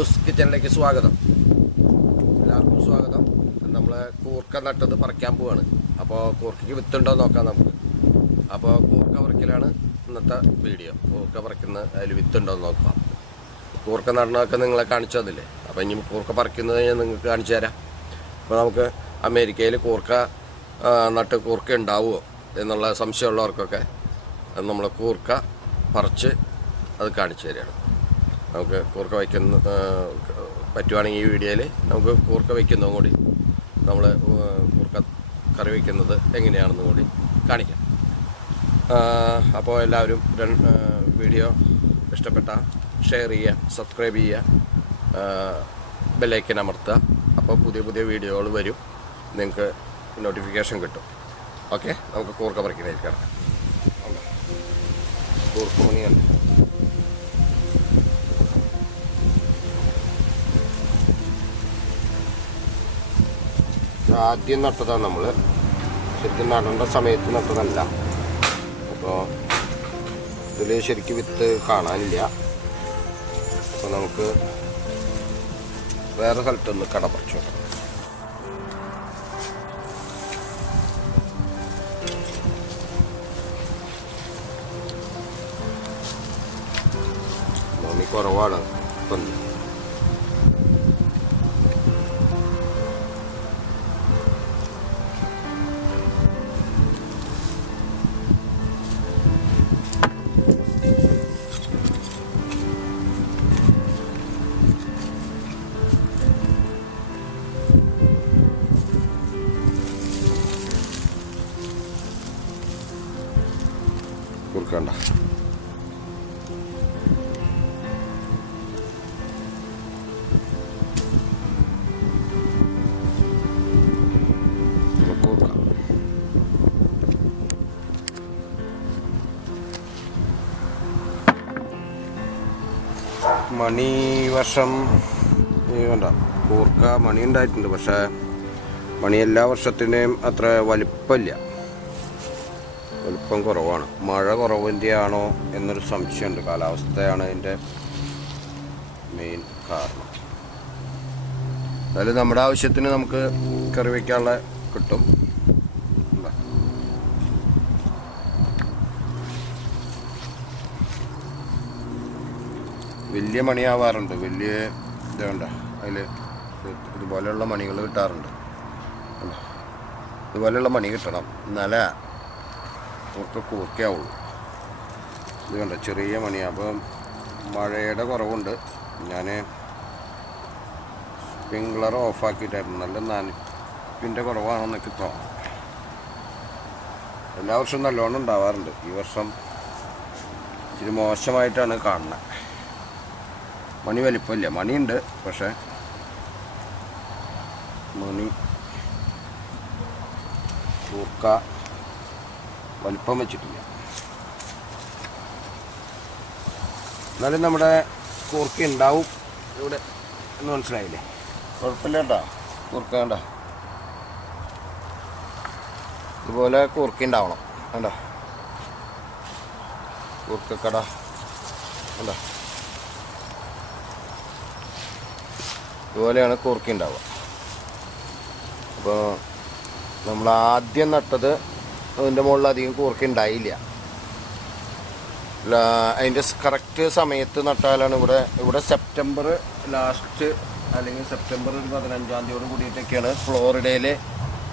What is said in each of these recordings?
ജിജൂസ് കിച്ചണിലേക്ക് സ്വാഗതം. എല്ലാവർക്കും സ്വാഗതം. നമ്മൾ കൂർക്ക നട്ടത് പറിക്കാൻ പോവാണ്. അപ്പോൾ കൂർക്കയ്ക്ക് വിത്തുണ്ടോ നോക്കാം നമുക്ക്. അപ്പോൾ കൂർക്ക പറിക്കലാണ് ഇന്നത്തെ വീഡിയോ. കൂർക്ക പറിക്കുന്ന അതിൽ വിത്തുണ്ടോ എന്ന് നോക്കാം. കൂർക്ക നടണമൊക്കെ നിങ്ങളെ കാണിച്ചു തന്നില്ലേ. അപ്പോൾ ഇനി കൂർക്ക പറിക്കുന്നത് ഞാൻ നിങ്ങൾക്ക് കാണിച്ചു തരാം. അപ്പോൾ നമുക്ക് അമേരിക്കയിൽ കൂർക്ക നട്ട് കൂർക്ക ഉണ്ടാവുമോ എന്നുള്ള സംശയമുള്ളവർക്കൊക്കെ നമ്മൾ കൂർക്ക പറിച്ച് അത് കാണിച്ചു തരികയാണ്. നമുക്ക് കൂർക്ക വയ്ക്കുന്ന പറ്റുവാണെങ്കിൽ ഈ വീഡിയോയിൽ നമുക്ക് കൂർക്ക വയ്ക്കുന്നതും കൂടി നമ്മൾ കൂർക്ക കറി വയ്ക്കുന്നത് എങ്ങനെയാണെന്നും കൂടി കാണിക്കാം. അപ്പോൾ എല്ലാവരും വീഡിയോ ഇഷ്ടപ്പെട്ട ഷെയർ ചെയ്യുക, സബ്സ്ക്രൈബ് ചെയ്യുക, ബെല്ലൈക്കൻ അമർത്തുക. അപ്പോൾ പുതിയ പുതിയ വീഡിയോകൾ വരും, നിങ്ങൾക്ക് നോട്ടിഫിക്കേഷൻ കിട്ടും. ഓക്കെ, നമുക്ക് കൂർക്ക പറിക്കുന്നതിലേക്ക് കിടക്കാം. കൂർക്ക മണിയാണ്. ആദ്യം നട്ടതാണ് നമ്മൾ. ശരിക്കും നടേണ്ട സമയത്ത് നട്ടതല്ല. അപ്പോൾ ഇതിൽ ശരിക്കും വിത്ത് കാണാനില്ല. അപ്പോൾ നമുക്ക് വേറെ സ്ഥലത്തൊന്ന് കട പറിച്ചു നോക്കാം. മണി കുറവാണ് ഇപ്പം. കൂർക്കണ്ട മണി വർഷം വേണ്ട. കൂർക്ക മണി ഉണ്ടായിട്ടുണ്ട്, പക്ഷേ മണി എല്ലാ വർഷത്തിനെയും അത്ര വലിപ്പമില്ല, വലിപ്പം കുറവാണ്. മഴ കുറവിൻ്റെ ആണോ എന്നൊരു സംശയമുണ്ട്. കാലാവസ്ഥയാണ് അതിൻ്റെ മെയിൻ കാരണം. അതായത് നമ്മുടെ ആവശ്യത്തിന് നമുക്ക് കറി വയ്ക്കാനുള്ള കിട്ടും. വലിയ മണിയാവാറുണ്ട്. വലിയ ഇതുണ്ട്, അതിൽ ഇതുപോലെയുള്ള മണികൾ കിട്ടാറുണ്ട്. ഇതുപോലെയുള്ള മണി കിട്ടണം, എന്നാലേ കൂർക്കയാവുള്ളൂ. ഇത് കണ്ട ചെറിയ മണിയാണ്. അപ്പം മഴയുടെ കുറവുണ്ട്. ഞാൻ സ്പ്രിങ്ക്ലർ ഓഫാക്കിയിട്ടായിരുന്നു. നല്ല നനപ്പിൻ്റെ കുറവാണെന്നൊക്കെ തോന്നും. എല്ലാ വർഷവും നല്ലോണം ഉണ്ടാവാറുണ്ട്. ഈ വർഷം ഇത് മോശമായിട്ടാണ് കാണുന്നത്. മണി വലിപ്പമില്ല. മണിയുണ്ട്, പക്ഷേ മണി കൂർക്ക വലിപ്പം വെച്ചിട്ടില്ല. എന്നാലും നമ്മുടെ കൂർക്ക ഉണ്ടാവും ഇവിടെ എന്ന് മനസ്സിലായില്ലേ. കുഴപ്പമില്ല കേട്ടോ. കൂർക്ക വേണ്ട, ഇതുപോലെ കൂർക്ക ഉണ്ടാവണം. വേണ്ട കൂർക്കക്കട വേണ്ട, ഇതുപോലെയാണ് കൂർക്ക ഉണ്ടാവുക. അപ്പോൾ നമ്മൾ ആദ്യം നട്ടത് അതിൻ്റെ മുകളിൽ അധികം കൂർക്ക ഉണ്ടായില്ല. അതിൻ്റെ കറക്റ്റ് സമയത്ത് നട്ടാലാണ് ഇവിടെ സെപ്റ്റംബർ ലാസ്റ്റ് അല്ലെങ്കിൽ സെപ്റ്റംബർ 15 കൂടിയിട്ടൊക്കെയാണ് ഫ്ലോറിഡയിൽ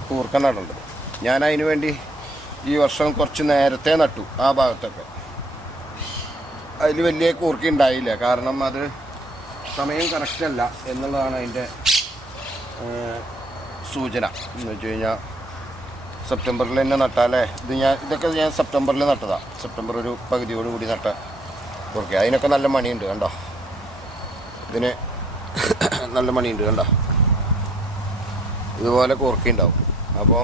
കൂർക്ക നടേണ്ടത്. ഞാൻ അതിന് വേണ്ടി ഈ വർഷം കുറച്ച് നേരത്തെ നട്ടു ആ ഭാഗത്തൊക്കെ. അതിൽ വലിയ കൂർക്ക ഉണ്ടായില്ല, കാരണം അത് സമയം കറക്റ്റല്ല എന്നുള്ളതാണ് അതിൻ്റെ സൂചന. എന്ന് വെച്ച് കഴിഞ്ഞാൽ സെപ്റ്റംബറിൽ തന്നെ നട്ടാലേ ഇതൊക്കെ ഞാൻ സെപ്റ്റംബറിൽ നട്ടതാണ്. സെപ്റ്റംബർ ഒരു പകുതിയോട് കൂടി നട്ട കൂർക്ക. അതിനൊക്കെ നല്ല മണിയുണ്ട് കണ്ടോ. ഇതിന് നല്ല മണിയുണ്ട് കണ്ടോ. ഇതുപോലെ കൂർക്ക ഉണ്ടാവും. അപ്പോൾ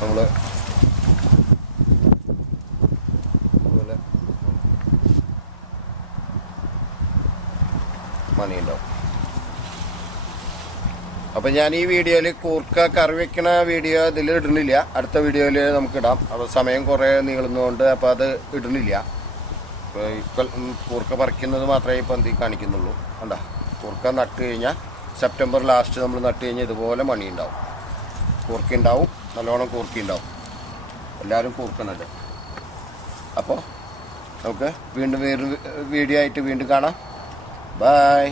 നമ്മൾ ഇതുപോലെ മണിയുണ്ടാവും. അപ്പം ഞാൻ ഈ വീഡിയോയിൽ കൂർക്ക കറി വയ്ക്കണ വീഡിയോ ഇതിൽ ഇടുന്നില്ല. അടുത്ത വീഡിയോയിൽ നമുക്കിടാം. അപ്പോൾ സമയം കുറേ നീളുന്നതുകൊണ്ട് അപ്പോൾ അത് ഇടുന്നില്ല. ഇപ്പോൾ കൂർക്ക പറിക്കുന്നത് മാത്രമേ ഇപ്പം എന്ത് കാണിക്കുന്നുള്ളൂ. കണ്ടാ കൂർക്ക നട്ട് കഴിഞ്ഞാൽ സെപ്റ്റംബർ ലാസ്റ്റ് നമ്മൾ നട്ട് കഴിഞ്ഞാൽ ഇതുപോലെ മണി ഉണ്ടാവും, കൂർക്ക ഉണ്ടാവും, നല്ലോണം കൂർക്ക ഉണ്ടാവും. എല്ലാവരും കൂർക്ക നട്ട്. അപ്പോൾ നമുക്ക് വീണ്ടും വേറൊരു വീഡിയോ ആയിട്ട് വീണ്ടും കാണാം. ബൈ.